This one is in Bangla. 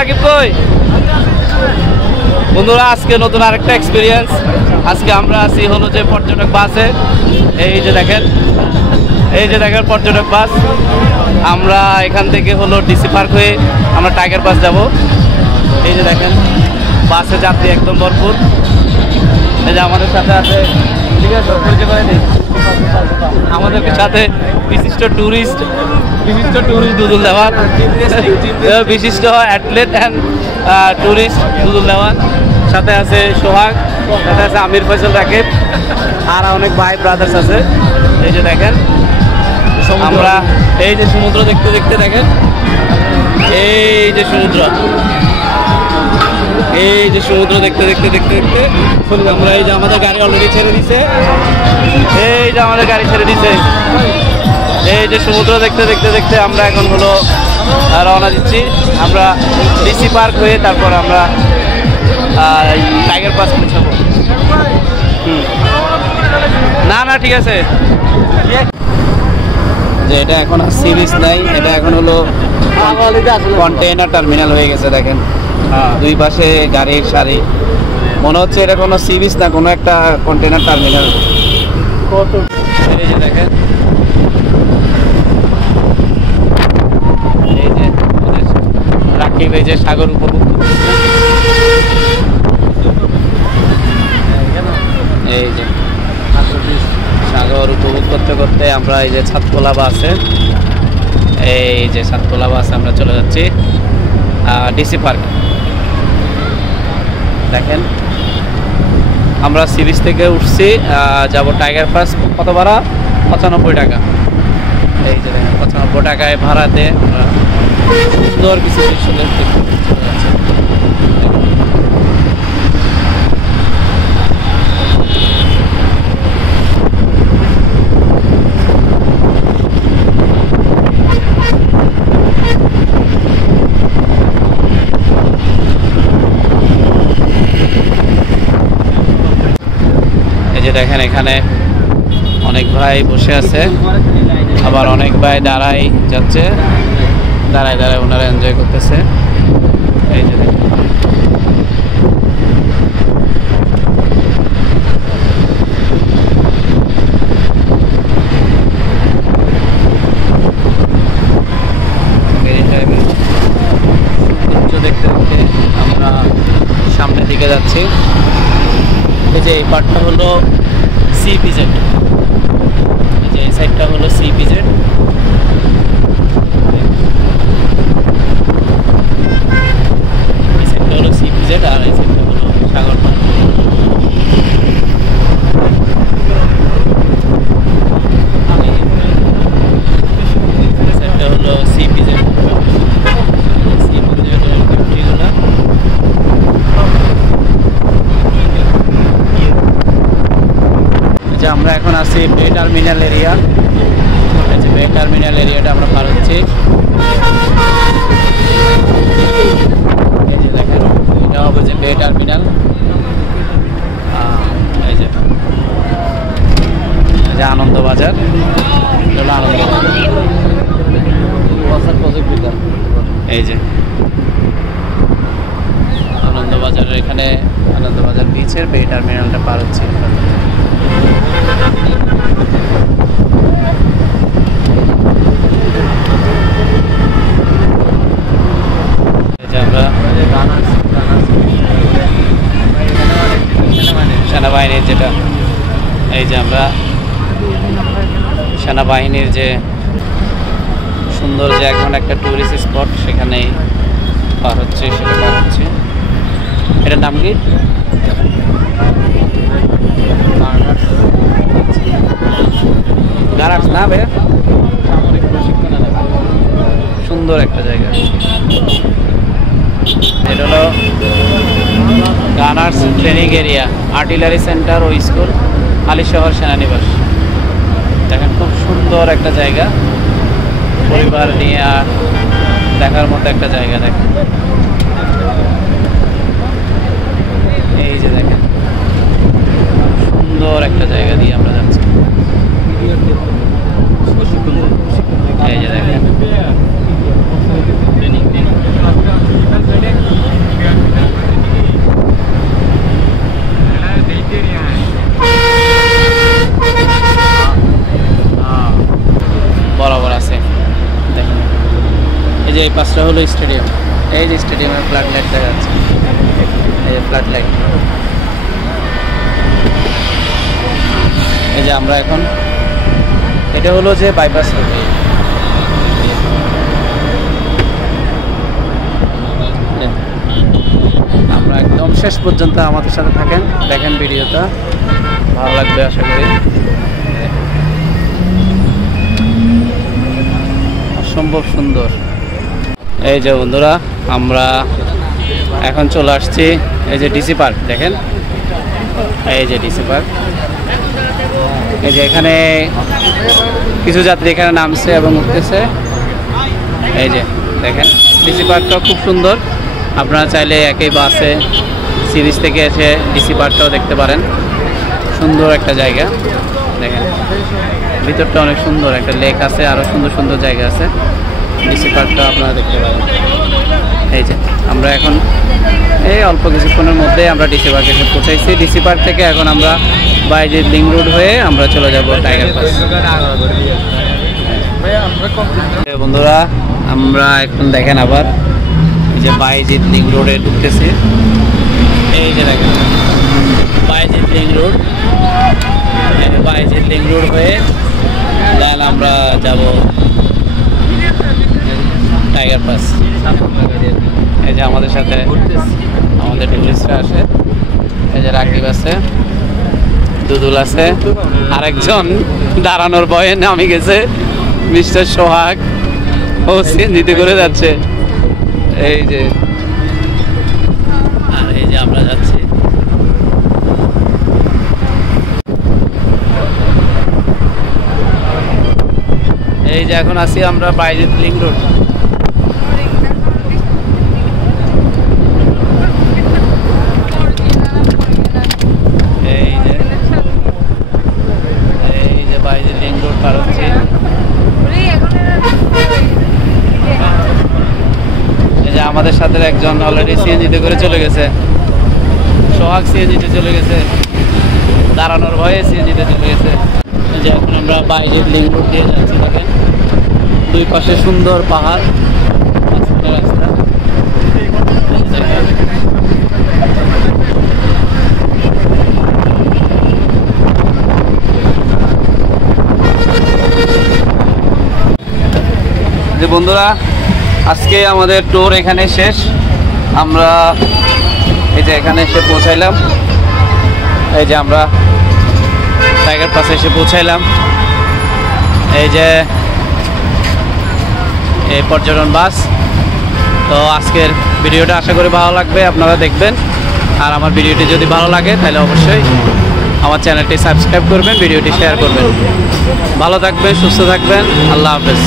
রাকিব কই? বন্ধুরা আজকে নতুন আরেকটা এক্সপিরিয়েন্স। আজকে আমরা আছি হলো যে পর্যটক বাসে। এই যে দেখেন পর্যটক বাস। আমরা এখান থেকে হলো ডিসি পার্ক হয়ে আমরা টাইগার পাস যাব। এই যে দেখেন বাসে যাত্রী একদম ভরপুর। এই যে আমাদের সাথে আছে, ঠিক আছে পরিচয় করে দিই, আমাদের সাথে বিশিষ্ট ট্যুরিস্ট দুদুল দেওয়ান, বিশিষ্ট অ্যাথলেট অ্যান্ড ট্যুরিস্ট দুদুল দেওয়ান, সাথে আছে সোহাগ, সাথে আছে আমির ফয়সাল রাকিব, আর অনেক ভাই ব্রাদার্স আছে। এই যে দেখেন আমরা এই যে সমুদ্র দেখতে দেখতে দেখেন, এই যে সমুদ্র দেখতে দেখতে আমরা এই যে আমাদের গাড়ি অলরেডি ছেড়ে দিছে, এই যে সমুদ্র দেখতে দেখতে আমরা এখন হলো রওনা দিচ্ছি। আমরা ডিসি পার্ক হয়ে তারপর আমরা টাইগার পাস পৌঁছাবো। না ঠিক আছে, যে এটা এখন সি বিচ নাই, এটা এখন হলো কন্টেইনার টার্মিনাল হয়ে গেছে। দেখেন দুই পাশে গাড়ির সারি, মনে হচ্ছে এটা কোনো সি বিচ না, কোনো একটা কন্টেইনার টার্মিনাল। এই যে দেখেন, এই যে রাকিব এই যে সাগর উপভোগ, এই যে সাগর উপভোগ করতে করতে আমরা এই যে সাতকোলা বাসে আমরা চলে যাচ্ছি ডিসি পার্ক। দেখেন আমরা সি বিচ থেকে উঠছি, যাব টাইগার পাস। কত ভাড়া? 95 টাকা। এই যে দেখেন 95 টাকায় ভাড়া দিয়ে আমরা সুন্দর কিছু দৃশ্য দেখতে চলে যাচ্ছি। দেখেন এখানে অনেক ভাই বসে আছে, আবার অনেক ভাই দাঁড়াই যাচ্ছে, দাঁড়ায় ওনারা এনজয় করতেছে। এই যে দেখতে আমরা সামনের দিকে যাচ্ছি। এই যে এই পার্টটা হলো সিপিজেড, এই যে এই সাইডটা হলো সিপিজেড। এই সাইডটা হলো সিপিজেড আর এই সাইডটা হলো সাগর পার্ক। এই সাইডটা হলো সিপিজেড। আমরা এখন আছি বে টার্মিনাল এরিয়া। বে টার্মিনাল এরিয়াটা আমরা পার হচ্ছি। এই যে দেখেন এটা হবে যে বে টার্মিনাল। এই যে আনন্দবাজার, এই যে আনন্দবাজারের এখানে আনন্দবাজার বিচের বে টার্মিনালটা পার হচ্ছে। সেনাবাহিনীর যেটা, এই যে আমরা সেনাবাহিনীর যে সুন্দর যে এখন একটা টুরিস্ট স্পট, সেখানেই পার হচ্ছে, এটার নাম কি? গারাজ না ভাই, সুন্দর একটা জায়গা। এটা হলো গানার্স ট্রেনিং এরিয়া, আর্টিলারি সেন্টার ও স্কুল, হালিশহর সেনানিবাস। দেখেন খুব সুন্দর একটা জায়গা, পরিবার নিয়ে দেখার মতো একটা জায়গা। দেখেন এই যে দেখেন সুন্দর একটা জায়গা দিয়ে আমরা যাচ্ছি। এই যে দেখেন এই যে এই পাশটা হলো স্টেডিয়াম, এই যে স্টেডিয়ামের ফ্ল্যাগ লাইট দেখা যাচ্ছে, এই যে ফ্ল্যাগ লাইট। এই যে আমরা এখন, এটা হলো যে বাইপাস রোড। আমরা একদম শেষ পর্যন্ত আমাদের সাথে থাকেন, দেখেন ভিডিওটা, ভালো লাগবে আশা করি। অসম্ভব সুন্দর। এই যে বন্ধুরা, আমরা এখন চলে আসছি এই যে ডিসি পার্ক, দেখেন এই যে ডিসি পার্ক। এই যে এখানে কিছু যাত্রী এখানে নামছে এবং উঠতেছে। এই যে দেখেন ডিসি পার্কটা খুব সুন্দর, আপনারা চাইলে একই বাসে সিরিজ থেকে এসে ডিসি পার্কটাও দেখতে পারেন। সুন্দর একটা জায়গা, দেখেন ভিতরটা অনেক সুন্দর, একটা লেক আছে, আরও সুন্দর সুন্দর জায়গা আছে। ডিসি পার্কটা আপনারা দেখতে পারেন। এই যে আমরা এখন এই অল্প কিছুক্ষণের মধ্যে আমরা ডিসি পার্কে এসে পৌঁছাইছি। ডিসি পার্ক থেকে এখন আমরা বাইজিৎ লিংক রোড হয়ে আমরা চলে যাব টাইগার পাস। বন্ধুরা, আমরা এখন দেখেন আবার এই যে বাইজিৎ লিংক রোডে ঢুকতেছি। এই যে দেখেন বাইজিৎ লিংক রোড, বাইজিৎ লিংক রোড হয়ে দেন আমরা যাব টাইগার পাস। এই যে আমাদের সাথে আমাদের টুরিস্টরা আসে, এই যে রাকিব আছে, দুদুল আছে, আরেকজন দাঁড়ানোর ভয়ে নামে গেছে, মিস্টার সোহাগ, ও সিএনজিতে করে যাচ্ছে। এই যে, আর এই যে আমরা যাচ্ছি। এই যে এখন আছি আমরা বাইজিৎ লিংক রোড। বাইজিৎ লিংক রোড পার হচ্ছে। এই যে আমাদের সাথে একজন অলরেডি সিএনজিতে করে চলে গেছে, সোহাগ সিএনজিতে চলে গেছে, দাঁড়ানোর ভয়ে সিএনজিতে চলে গেছে। এই যে এখন আমরা বাইজিৎ লিংক রোড দিয়ে যাচ্ছি, দেখেন দুই পাশে সুন্দর পাহাড়, রাস্তা। যে বন্ধুরা, আজকে আমাদের ট্যুর এখানে শেষ। আমরা এই যে এখানে এসে পৌঁছাইলাম, এই যে আমরা টাইগার পাসে এসে পৌঁছাইলাম। এই যে এই পর্যটন বাস। তো আজকের ভিডিওটা আশা করি ভালো লাগবে, আপনারা দেখবেন। আর আমার ভিডিওটি যদি ভালো লাগে তাহলে অবশ্যই আমার চ্যানেলটি সাবস্ক্রাইব করবেন, ভিডিওটি শেয়ার করবেন। ভালো থাকবেন, সুস্থ থাকবেন, আল্লাহ হাফেজ।